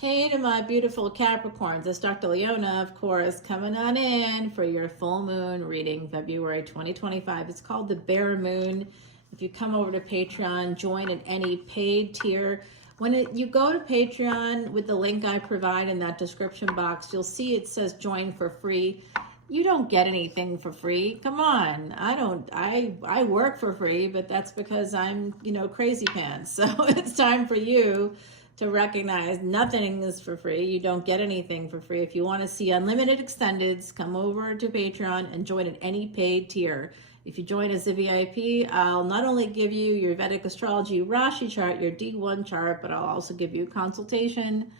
Hey to my beautiful Capricorns, it's Dr. Leona, of course, coming on in for your full moon reading, February 2025. It's called the Bear Moon. If you come over to Patreon, join in any paid tier. When you go to Patreon with the link I provide in that description box, you'll see it says join for free. You don't get anything for free. Come on. I work for free, but that's because I'm, crazy pants. So it's time for you to recognize nothing is for free. You don't get anything for free. If you want to see unlimited extendeds, come over to Patreon and join at any paid tier. If you join as a VIP, I'll not only give you your Vedic Astrology Rashi chart, your D1 chart, but I'll also give you a consultation.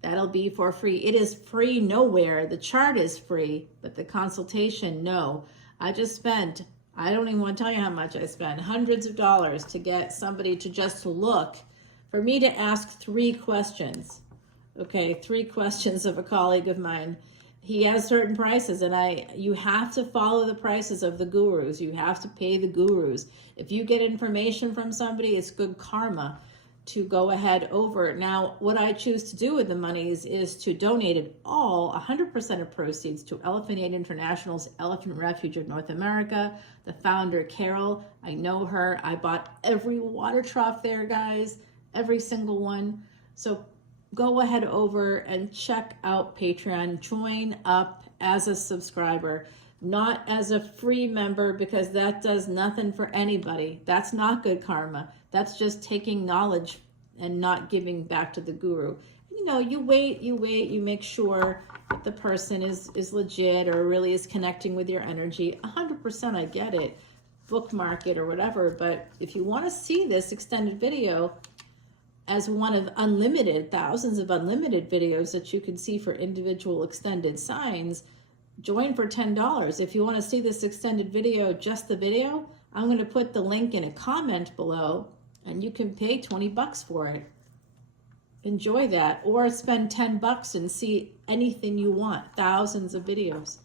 That'll be for free. It is free nowhere. The chart is free, but the consultation, no. I don't even want to tell you how much I spent, hundreds of dollars to get somebody to just look, for me to ask 3 questions. Okay, 3 questions of a colleague of mine. He has certain prices, and you have to follow the prices of the gurus. You have to pay the gurus. If you get information from somebody, it's good karma to go ahead over. Now, what I choose to do with the monies is to donate it all, 100% of proceeds, to Elephant Aid International's Elephant Refuge of North America. The founder, Carol, I know her. I bought every water trough there, guys, every single one. So go ahead over and check out Patreon. Join up as a subscriber, not as a free member, because that does nothing for anybody. That's not good karma. That's just taking knowledge and not giving back to the guru. You wait, you make sure that the person is legit or really is connecting with your energy. 100%, I get it. Bookmark it or whatever. But if you want to see this extended video as one of thousands of unlimited videos that you can see for individual extended signs, join for $10. If you want to see this extended video, just the video, I'm going to put the link in a comment below, and you can pay 20 bucks for it. Enjoy that, or spend 10 bucks and see anything you want. Thousands of videos.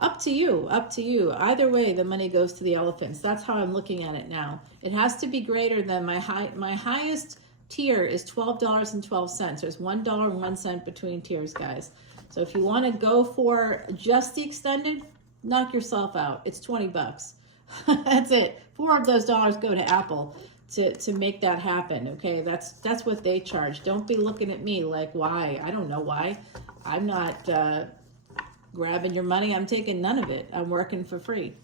Up to you, up to you. Either way, the money goes to the elephants. That's how I'm looking at it now. It has to be greater than my highest tier is $12.12. There's $1.01 between tiers, guys. So if you want to go for just the extended, knock yourself out. It's 20 bucks. That's it. 4 of those dollars go to Apple to make that happen. Okay, that's what they charge. Don't be looking at me like, why? I don't know why. I'm not grabbing your money. I'm taking none of it. I'm working for free.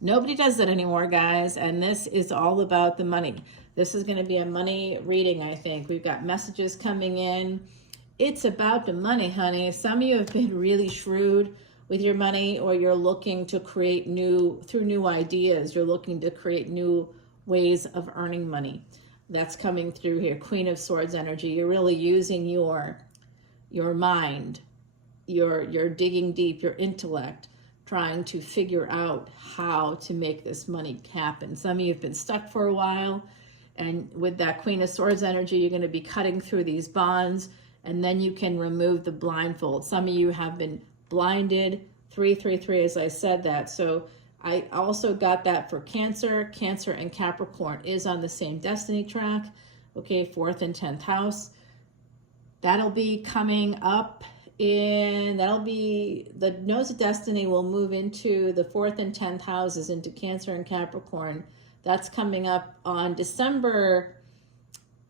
Nobody does that anymore, guys, and this is all about the money. This is going to be a money reading, I think. We've got messages coming in. It's about the money, honey. Some of you have been really shrewd with your money, or you're looking to create through new ideas. You're looking to create new ways of earning money. That's coming through here. Queen of Swords energy. You're really using your mind, you're digging deep, your intellect, trying to figure out how to make this money happen. Some of you have been stuck for a while, and with that Queen of Swords energy, you're going to be cutting through these bonds, and then you can remove the blindfold. Some of you have been blinded. 333, as I said that. So I also got that for Cancer. Cancer and Capricorn is on the same destiny track. Okay, 4th and 10th house. That'll be coming up the Nose of Destiny will move into the 4th and 10th houses, into Cancer and Capricorn. That's coming up on December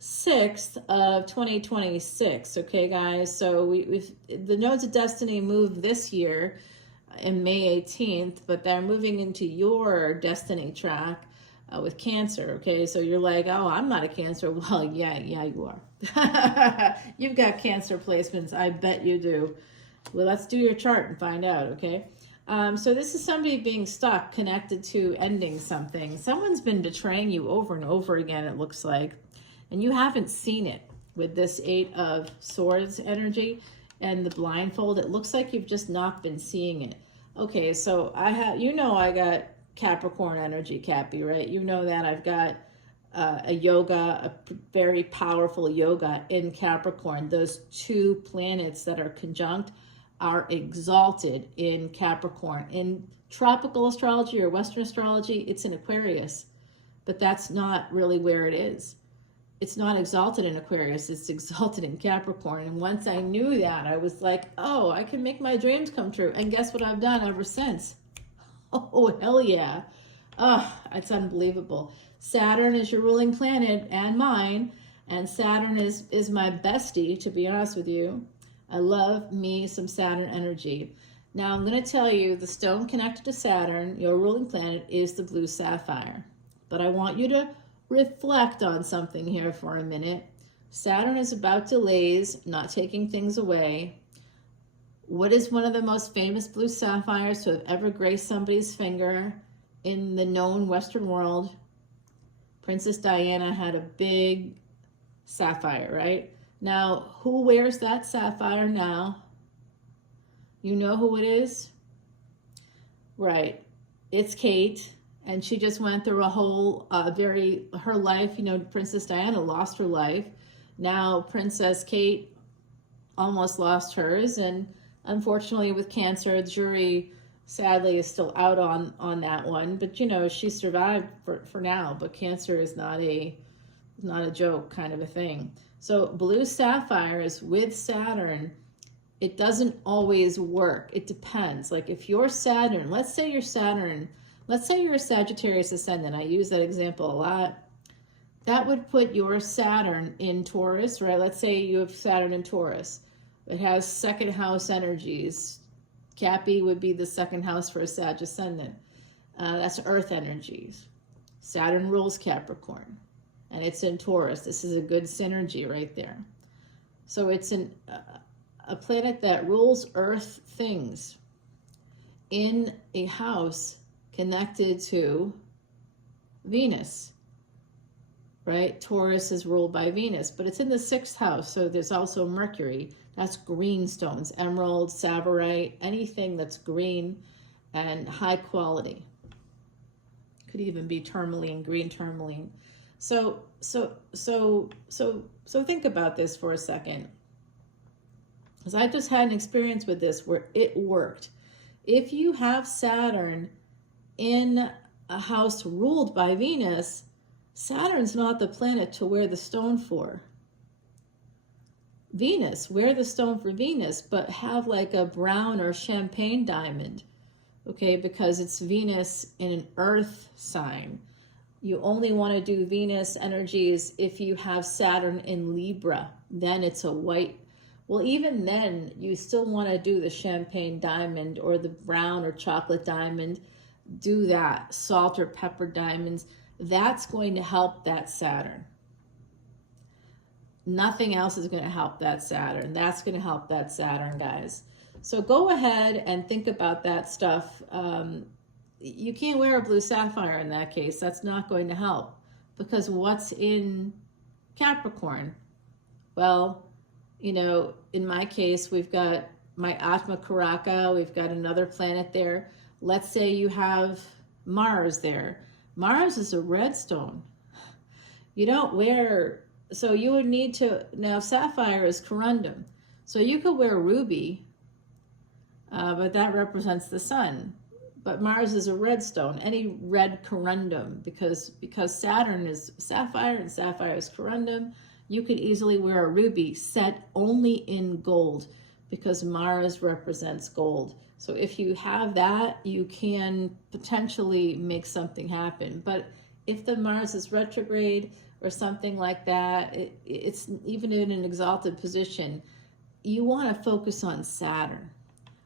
6th of 2026. Okay, guys. So the Nodes of Destiny moved this year in May 18th, but they're moving into your destiny track with Cancer. Okay, so you're like, oh, I'm not a Cancer. Well, yeah, you are. You've got Cancer placements. I bet you do. Well, let's do your chart and find out. Okay. So this is somebody being stuck, connected to ending something. Someone's been betraying you over and over again, it looks like, and you haven't seen it with this 8 of Swords energy and the blindfold. It looks like you've just not been seeing it. Okay, so I got Capricorn energy, Cappy, right? You know that I've got a very powerful yoga in Capricorn. Those 2 planets that are conjunct are exalted in Capricorn. In tropical astrology or Western astrology, it's in Aquarius, but that's not really where it is. it's not exalted in Aquarius, it's exalted in Capricorn. And once I knew that, I was like, oh, I can make my dreams come true. And guess what I've done ever since? Oh, hell yeah. Oh, it's unbelievable. Saturn is your ruling planet and mine. And Saturn is my bestie, to be honest with you. I love me some Saturn energy. Now, I'm going to tell you, the stone connected to Saturn, your ruling planet, is the blue sapphire. But I want you to reflect on something here for a minute. Saturn is about delays, not taking things away. What is one of the most famous blue sapphires to have ever graced somebody's finger in the known Western world? Princess Diana had a big sapphire, right? Now, who wears that sapphire now? You know who it is? Right. It's Kate. And she just went through a whole, her life, you know, Princess Diana lost her life. Now Princess Kate almost lost hers. And unfortunately with cancer, the jury sadly is still out on that one. But, you know, she survived for now. But cancer is not a joke kind of a thing. So blue sapphires with Saturn, it doesn't always work. It depends. Like if your Saturn, let's say you're a Sagittarius ascendant. I use that example a lot. That would put your Saturn in Taurus, right? Let's say you have Saturn in Taurus. It has second house energies. Cappy would be the second house for a Sag ascendant. That's earth energies. Saturn rules Capricorn. And it's in Taurus. This is a good synergy right there. So it's a planet that rules earth things in a house connected to Venus, right? Taurus is ruled by Venus, but it's in the 6th house. So there's also Mercury. That's green stones, emerald, tsavorite, anything that's green and high quality. Could even be tourmaline, green tourmaline. So think about this for a second. Because I just had an experience with this where it worked. If you have Saturn in a house ruled by Venus, Saturn's not the planet to wear the stone for. Venus, wear the stone for Venus, but have like a brown or champagne diamond, okay? Because it's Venus in an earth sign. You only want to do Venus energies if you have Saturn in Libra. Then it's a white. Well, even then, you still want to do the champagne diamond or the brown or chocolate diamond. Do that. Salt or pepper diamonds. That's going to help that Saturn. Nothing else is going to help that Saturn. That's going to help that Saturn, guys. So go ahead and think about that stuff. You can't wear a blue sapphire in that case. That's not going to help. Because what's in Capricorn? Well, you know, in my case, we've got my Atma Karaka. We've got another planet there. Let's say you have Mars there. Mars is a red stone. You don't wear, so you would need to, now sapphire is corundum. So you could wear ruby, but that represents the sun. But Mars is a red stone, any red corundum, because Saturn is sapphire and sapphire is corundum. You could easily wear a ruby set only in gold because Mars represents gold. So if you have that, you can potentially make something happen. But if the Mars is retrograde or something like that, it's even in an exalted position, you want to focus on Saturn,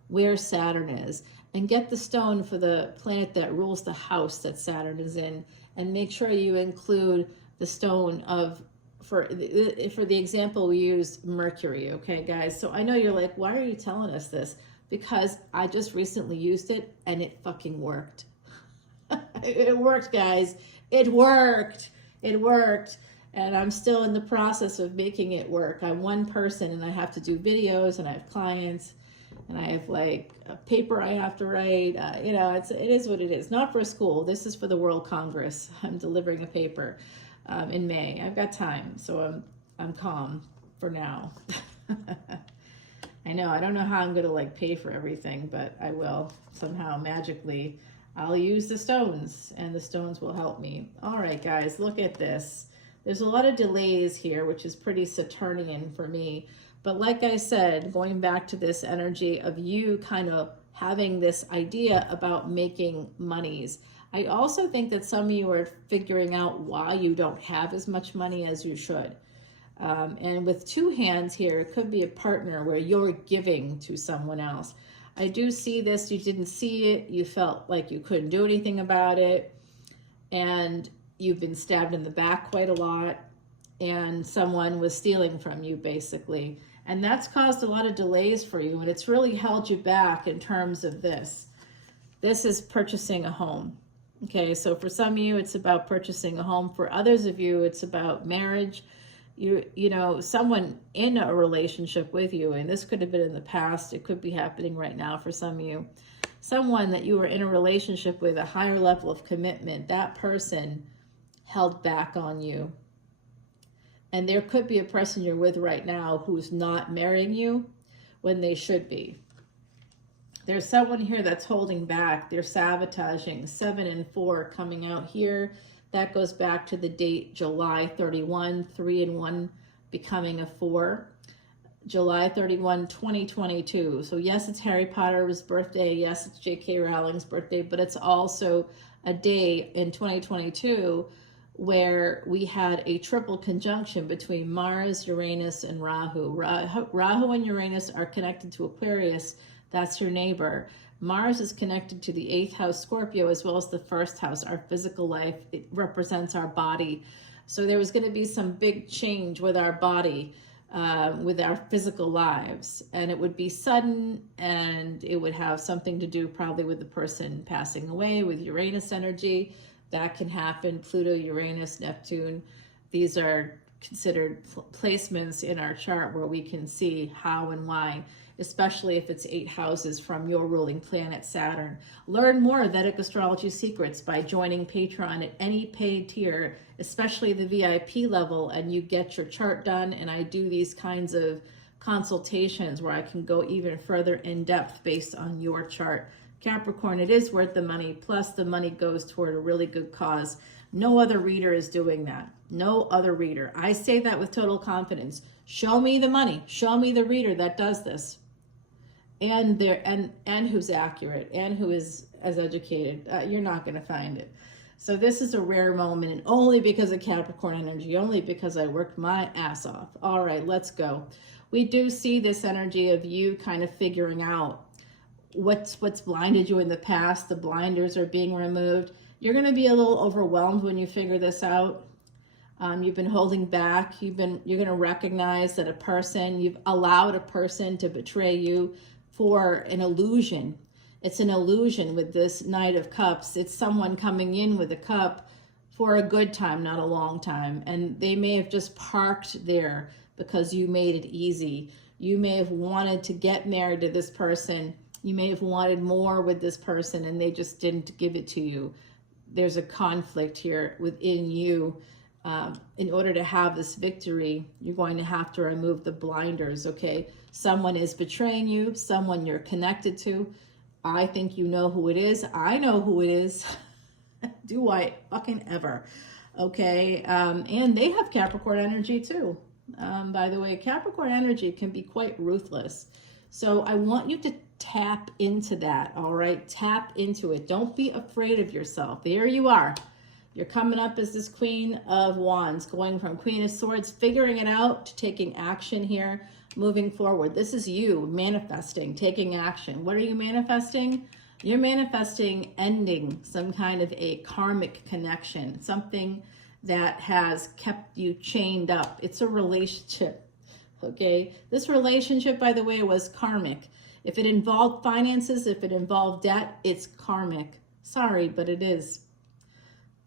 where Saturn is, and get the stone for the planet that rules the house that Saturn is in, and make sure you include the stone of, for the example we used, Mercury, okay, guys? So I know you're like, why are you telling us this? Because I just recently used it, and it fucking worked. It worked, guys. It worked. It worked. And I'm still in the process of making it work. I'm one person, and I have to do videos, and I have clients, and I have like a paper I have to write. You know, it is what it is. Not for school. This is for the World Congress. I'm delivering a paper in May. I've got time, so I'm calm for now. I know. I don't know how I'm going to like pay for everything, but I will somehow magically. I'll use the stones, and the stones will help me. All right, guys, look at this. There's a lot of delays here, which is pretty Saturnian for me. But like I said, going back to this energy of you kind of having this idea about making monies. I also think that some of you are figuring out why you don't have as much money as you should. And with two hands here, it could be a partner where you're giving to someone else. I do see this. You didn't see it. You felt like you couldn't do anything about it. And you've been stabbed in the back quite a lot. And someone was stealing from you, basically. And that's caused a lot of delays for you. And it's really held you back in terms of this. This is purchasing a home. Okay, so for some of you, it's about purchasing a home. For others of you, it's about marriage. You know, someone in a relationship with you, and this could have been in the past. It could be happening right now for some of you. Someone that you were in a relationship with, a higher level of commitment, that person held back on you. And there could be a person you're with right now who's not marrying you when they should be. There's someone here that's holding back. They're sabotaging. 7 and 4 coming out here. That goes back to the date July 31, 3 and 1 becoming a 4. July 31, 2022. So yes, it's Harry Potter's birthday. Yes, it's J.K. Rowling's birthday, but it's also a day in 2022 where we had a triple conjunction between Mars, Uranus, and Rahu. Rahu and Uranus are connected to Aquarius. That's your neighbor. Mars is connected to the 8th house Scorpio, as well as the 1st house, our physical life. It represents our body. So there was going to be some big change with our body, with our physical lives. And it would be sudden, and it would have something to do probably with the person passing away, with Uranus energy. That can happen. Pluto, Uranus, Neptune. These are considered placements in our chart where we can see how and why, especially if it's 8 houses from your ruling planet, Saturn. Learn more Vedic Astrology secrets by joining Patreon at any paid tier, especially the VIP level, and you get your chart done. And I do these kinds of consultations where I can go even further in depth based on your chart. Capricorn, it is worth the money, plus the money goes toward a really good cause. No other reader is doing that. No other reader. I say that with total confidence. Show me the money. Show me the reader that does this. And who's accurate and who is as educated. You're not going to find it. So this is a rare moment, and only because of Capricorn energy, only because I worked my ass off. All right, let's go. We do see this energy of you kind of figuring out what's blinded you in the past. The blinders are being removed. You're going to be a little overwhelmed when you figure this out. You've been holding back. You're going to recognize that you've allowed a person to betray you for an illusion. It's an illusion with this Knight of Cups. It's someone coming in with a cup for a good time, not a long time. And they may have just parked there because you made it easy. You may have wanted to get married to this person. You may have wanted more with this person and they just didn't give it to you. There's a conflict here within you. In order to have this victory, you're going to have to remove the blinders, okay? Someone is betraying you, someone you're connected to. I think you know who it is. I know who it is. Do I fucking ever, okay? And they have Capricorn energy too. By the way, Capricorn energy can be quite ruthless. So I want you to tap into that, all right? Tap into it. Don't be afraid of yourself. There you are. You're coming up as this Queen of Wands, going from Queen of Swords, figuring it out, to taking action here, moving forward. This is you manifesting, taking action. What are you manifesting? You're manifesting ending some kind of a karmic connection, something that has kept you chained up. It's a relationship, okay? This relationship, by the way, was karmic. If it involved finances, if it involved debt, it's karmic. Sorry, but it is.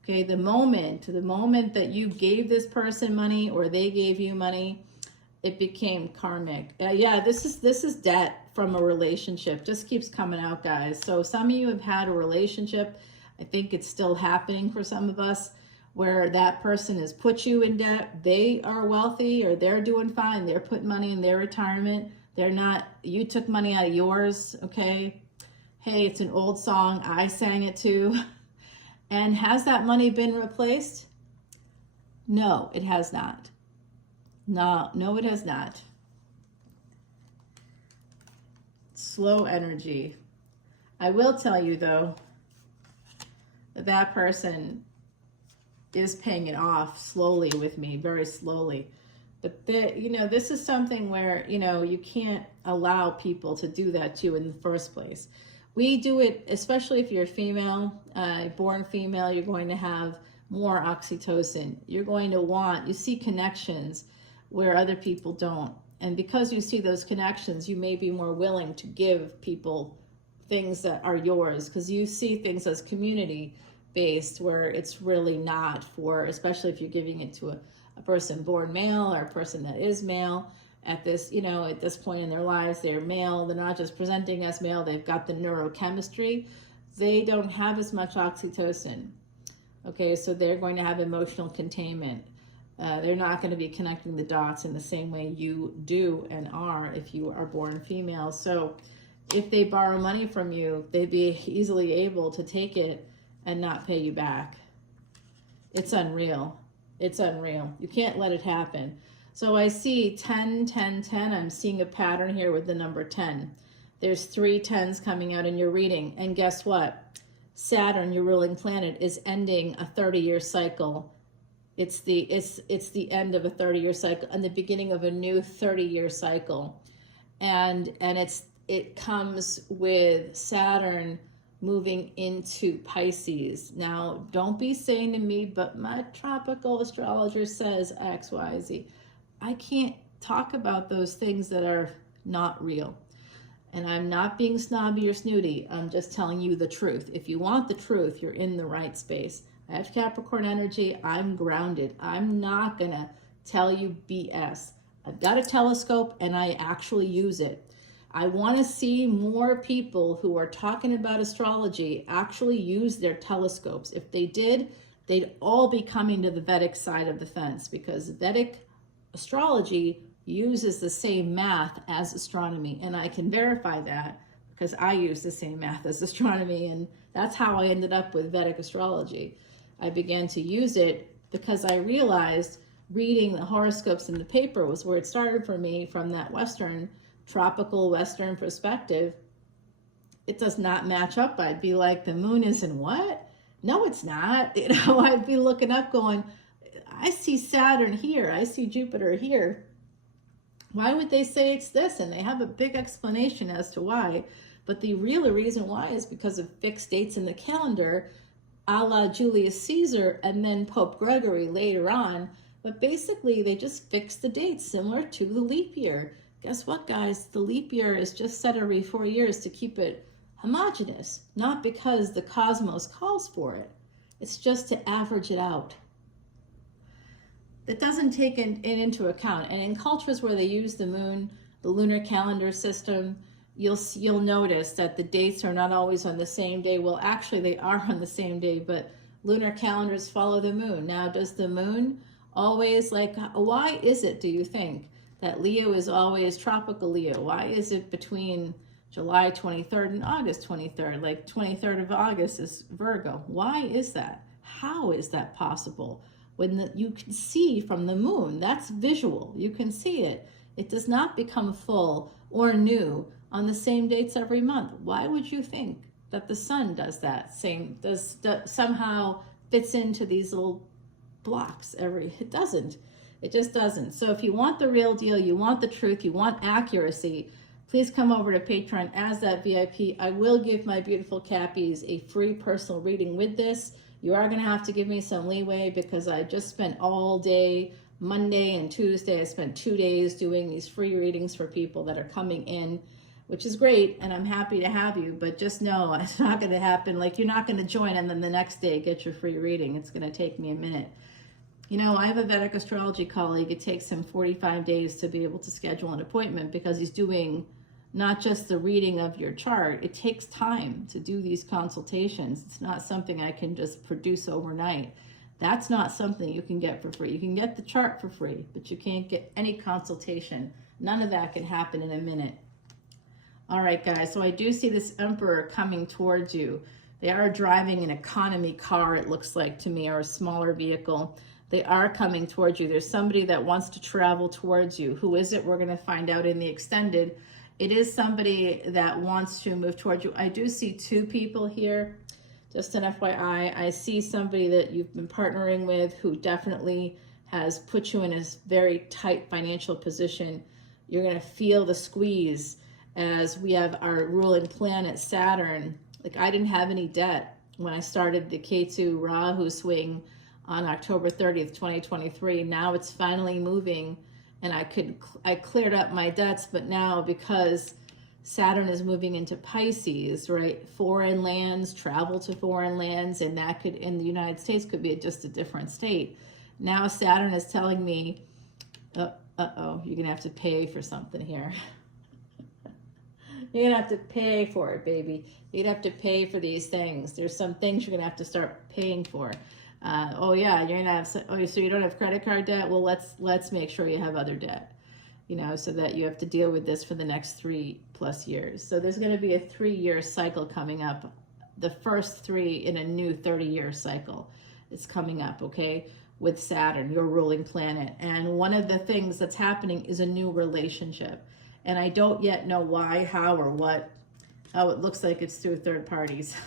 Okay, the moment that you gave this person money or they gave you money, it became karmic. Yeah, this is debt from a relationship. Just keeps coming out, guys. So some of you have had a relationship. I think it's still happening for some of us, where that person has put you in debt. They are wealthy or they're doing fine. They're putting money in their retirement. They're not, you took money out of yours, okay? Hey, it's an old song. I sang it too. And has that money been replaced? No, it has not. No, it has not. Slow energy. I will tell you though, that person is paying it off slowly with me, very slowly. But this is something where, you can't allow people to do that to in the first place. We do it, especially if you're a female, born female, you're going to have more oxytocin. You're going to you see connections where other people don't. And because you see those connections, you may be more willing to give people things that are yours, because you see things as community based, where it's really not for, especially if you're giving it to a person born male or a person that is male at this, at this point in their lives. They're male, they're not just presenting as male, they've got the neurochemistry. They don't have as much oxytocin. Okay, so they're going to have emotional containment. They're not going to be connecting the dots in the same way you do and are if you are born female. So if they borrow money from you, they'd be easily able to take it and not pay you back. It's unreal. It's unreal. You can't let it happen. So I see 10, 10, 10. I'm seeing a pattern here with the number 10. There's 3 10s coming out in your reading. And guess what? Saturn, your ruling planet, is ending a 30-year cycle. It's the end of a 30-year cycle and the beginning of a new 30-year cycle. And it comes with Saturn moving into Pisces. Now, don't be saying to me, but my tropical astrologer says X, Y, Z. I can't talk about those things that are not real. And I'm not being snobby or snooty. I'm just telling you the truth. If you want the truth, you're in the right space. I have Capricorn energy. I'm grounded. I'm not going to tell you BS. I've got a telescope and I actually use it. I want to see more people who are talking about astrology actually use their telescopes. If they did, they'd all be coming to the Vedic side of the fence, because Vedic astrology uses the same math as astronomy. And I can verify that because I use the same math as astronomy. And that's how I ended up with Vedic astrology. I began to use it because I realized reading the horoscopes in the paper was where it started for me, from that tropical Western perspective. It does not match up. I'd be like, the moon is in what? No, it's not. I'd be looking up going, I see Saturn here. I see Jupiter here. Why would they say it's this? And they have a big explanation as to why. But the real reason why is because of fixed dates in the calendar, a la Julius Caesar and then Pope Gregory later on. But basically, they just fixed the dates, similar to the leap year. Guess what, guys? The leap year is just set every 4 years to keep it homogeneous, not because the cosmos calls for it. It's just to average it out. It doesn't take it into account. And in cultures where they use the moon, the lunar calendar system, you'll notice that the dates are not always on the same day. Well, actually, they are on the same day, but lunar calendars follow the moon. Now, does the moon always, why is it, do you think, that Leo is always tropical Leo? Why is it between July 23rd and August 23rd? Like 23rd of August is Virgo. Why is that? How is that possible? When you can see from the moon, that's visual. You can see it. It does not become full or new on the same dates every month. Why would you think that the sun does that? Somehow fits into these little blocks it doesn't. It just doesn't. So if you want the real deal, you want the truth, you want accuracy, please come over to Patreon as that VIP. I will give my beautiful Cappies a free personal reading with this. You are going to have to give me some leeway because I just spent all day, Monday and Tuesday, I spent 2 days doing these free readings for people that are coming in, which is great, and I'm happy to have you, but just know it's not going to happen. Like, you're not going to join and then the next day get your free reading. It's going to take me a minute. I have a Vedic astrology colleague. It takes him 45 days to be able to schedule an appointment because he's doing not just the reading of your chart. It takes time to do these consultations. It's not something I can just produce overnight. That's not something you can get for free. You can get the chart for free, but you can't get any consultation. None of that can happen in a minute. All right, guys, so I do see this Emperor coming towards you. They are driving an economy car, it looks like to me, or a smaller vehicle. They are coming towards you. There's somebody that wants to travel towards you. Who is it? We're going to find out in the extended. It is somebody that wants to move towards you. I do see two people here. Just an FYI, I see somebody that you've been partnering with who definitely has put you in a very tight financial position. You're going to feel the squeeze as we have our ruling planet, Saturn. Like, I didn't have any debt when I started the Ketu Rahu swing on October 30th, 2023. Now it's finally moving, and I cleared up my debts, but now because Saturn is moving into Pisces, right? Foreign lands, travel to foreign lands, and that could, in the United States, could be just a different state. Now Saturn is telling me, uh-oh, you're gonna have to pay for something here. You're gonna have to pay for it, baby. You're gonna have to pay for these things. There's some things you're gonna have to start paying for. Oh yeah, you're gonna have. Oh, so you don't have credit card debt? Well, let's make sure you have other debt. You know, so that you have to deal with this for the next 3+ years. So there's going to be a 3-year cycle coming up. The first 3 in a new 30-year cycle is coming up, okay, with Saturn, your ruling planet. And one of the things that's happening is a new relationship. And I don't yet know why, how, or what. Oh, it looks like it's through third parties.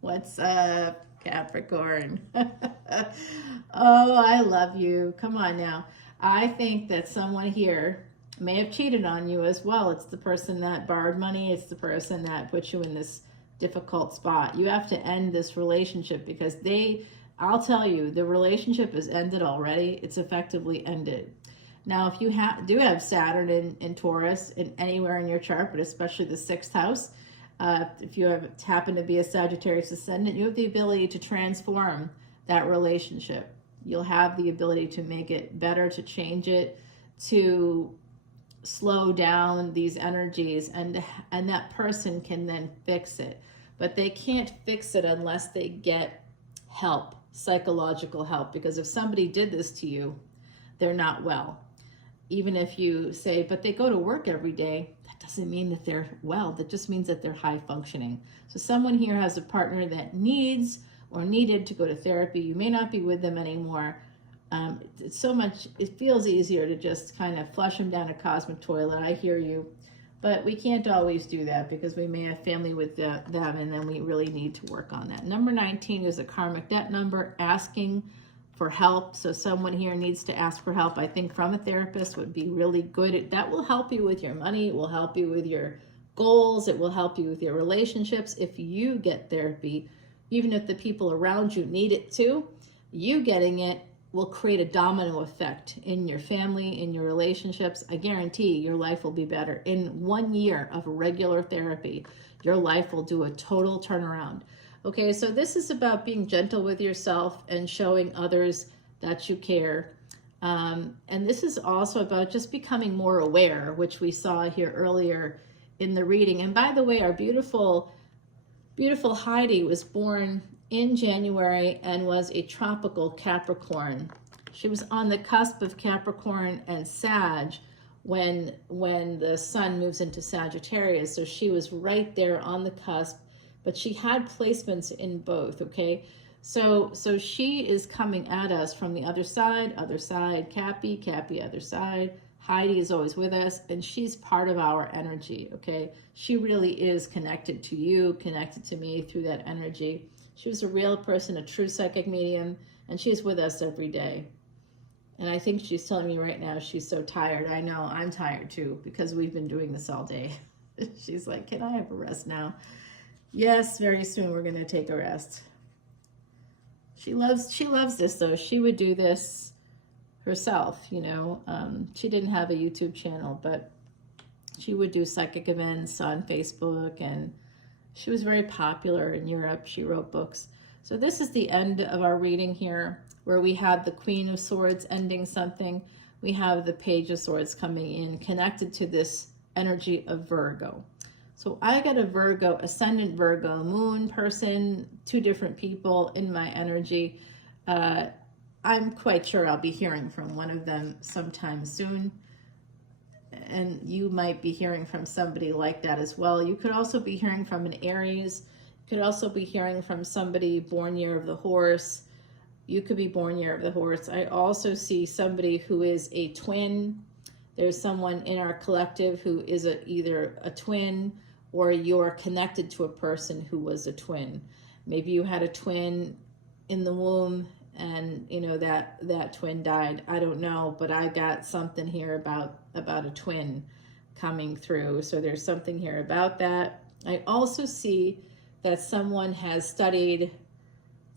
What's up, Capricorn? Oh, I love you. Come on now. I think that someone here may have cheated on you as well. It's the person that borrowed money. It's the person that put you in this difficult spot. You have to end this relationship because I'll tell you, the relationship is ended already. It's effectively ended. Now, if you do have Saturn in Taurus, in anywhere in your chart, but especially the 6th house, if you happen to be a Sagittarius ascendant, you have the ability to transform that relationship. You'll have the ability to make it better, to change it, to slow down these energies, and that person can then fix it. But they can't fix it unless they get help, psychological help, because if somebody did this to you, they're not well. Even if you say, but they go to work every day, that doesn't mean that they're well. That just means that they're high functioning. So someone here has a partner that needs or needed to go to therapy. You may not be with them anymore. It's so much, it feels easier to just kind of flush them down a cosmic toilet. I hear you. But we can't always do that because we may have family with them, and then we really need to work on that. Number 19 is a karmic debt number, asking for help. So someone here needs to ask for help. I think from a therapist would be really good. That will help you with your money. It will help you with your goals. It will help you with your relationships. If you get therapy, even if the people around you need it too, you getting it will create a domino effect in your family, in your relationships. I guarantee your life will be better. In 1 year of regular therapy, your life will do a total turnaround. Okay, so this is about being gentle with yourself and showing others that you care. And this is also about just becoming more aware, which we saw here earlier in the reading. And by the way, our beautiful Heidi was born in January and was a tropical Capricorn. She was on the cusp of Capricorn and Sag when the sun moves into Sagittarius. So she was right there on the cusp, but she had placements in both, okay? So she is coming at us from the other side, Cappy, other side. Heidi is always with us, and she's part of our energy, okay? She really is connected to you, connected to me through that energy. She was a real person, a true psychic medium, and she's with us every day. And I think she's telling me right now she's so tired. I know, I'm tired too, because we've been doing this all day. She's like, can I have a rest now? Yes, very soon we're gonna take a rest. She loves this though. She would do this herself, you know. She didn't have a YouTube channel, but she would do psychic events on Facebook, and she was very popular in Europe. She wrote books. So this is the end of our reading here, where we have the Queen of Swords ending something. We have the Page of Swords coming in, connected to this energy of Virgo. So I got a Virgo, Ascendant Virgo, moon person, 2 different people in my energy. I'm quite sure I'll be hearing from one of them sometime soon. And you might be hearing from somebody like that as well. You could also be hearing from an Aries. You could also be hearing from somebody born year of the horse. You could be born year of the horse. I also see somebody who is a twin. There's someone in our collective who is either a twin, or you're connected to a person who was a twin. Maybe you had a twin in the womb and you know that twin died. I don't know, but I got something here about a twin coming through. So there's something here about that. I also see that someone has studied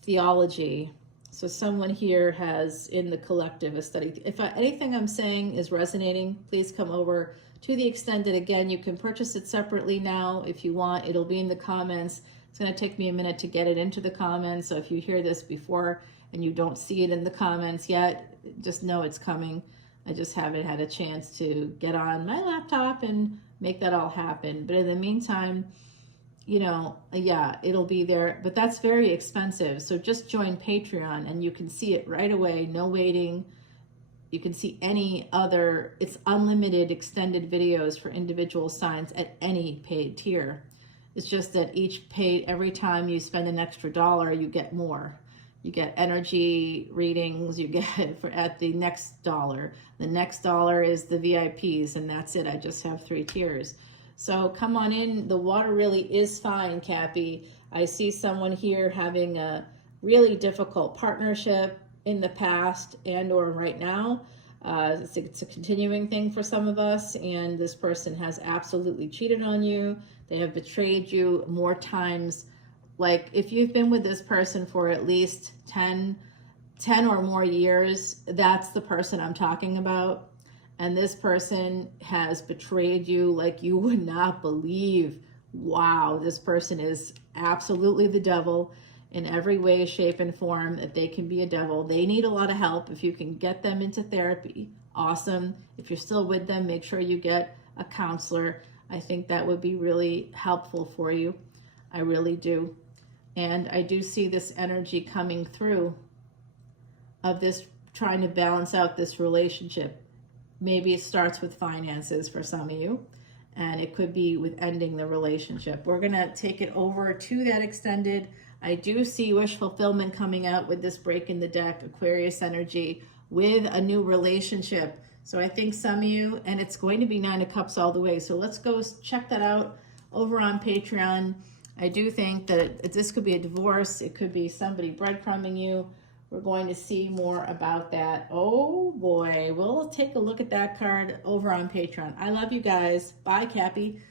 theology. So someone here has, in the collective, a study. If anything I'm saying is resonating, please come over to the Extended. Again, you can purchase it separately now if you want. It'll be in the comments. It's going to take me a minute to get it into the comments. So if you hear this before and you don't see it in the comments yet, just know it's coming. I just haven't had a chance to get on my laptop and make that all happen. But in the meantime, you know, yeah, it'll be there, but that's very expensive. So just join Patreon and you can see it right away. No waiting. You can see any other, it's unlimited extended videos for individual signs at any paid tier. It's just that each paid, every time you spend an extra $1, you get more. You get energy readings, you get at the next $1. The next $1 is the VIPs, and that's it. I just have 3 tiers. So come on in. The water really is fine, Cappy. I see someone here having a really difficult partnership in the past and or right now. It's a continuing thing for some of us, and this person has absolutely cheated on you. They have betrayed you more times. Like if you've been with this person for at least 10 or more years, that's the person I'm talking about. And this person has betrayed you like you would not believe. Wow, this person is absolutely the devil in every way, shape, and form that they can be a devil. They need a lot of help. If you can get them into therapy, awesome. If you're still with them, make sure you get a counselor. I think that would be really helpful for you. I really do. And I do see this energy coming through of this trying to balance out this relationship. Maybe it starts with finances for some of you, and it could be with ending the relationship. We're going to take it over to that Extended. I do see wish fulfillment coming out with this break in the deck, Aquarius energy, with a new relationship. So I think some of you, and it's going to be 9 of Cups all the way. So let's go check that out over on Patreon. I do think that this could be a divorce. It could be somebody breadcrumbing you. We're going to see more about that. Oh boy, we'll take a look at that card over on Patreon. I love you guys. Bye, Cappy.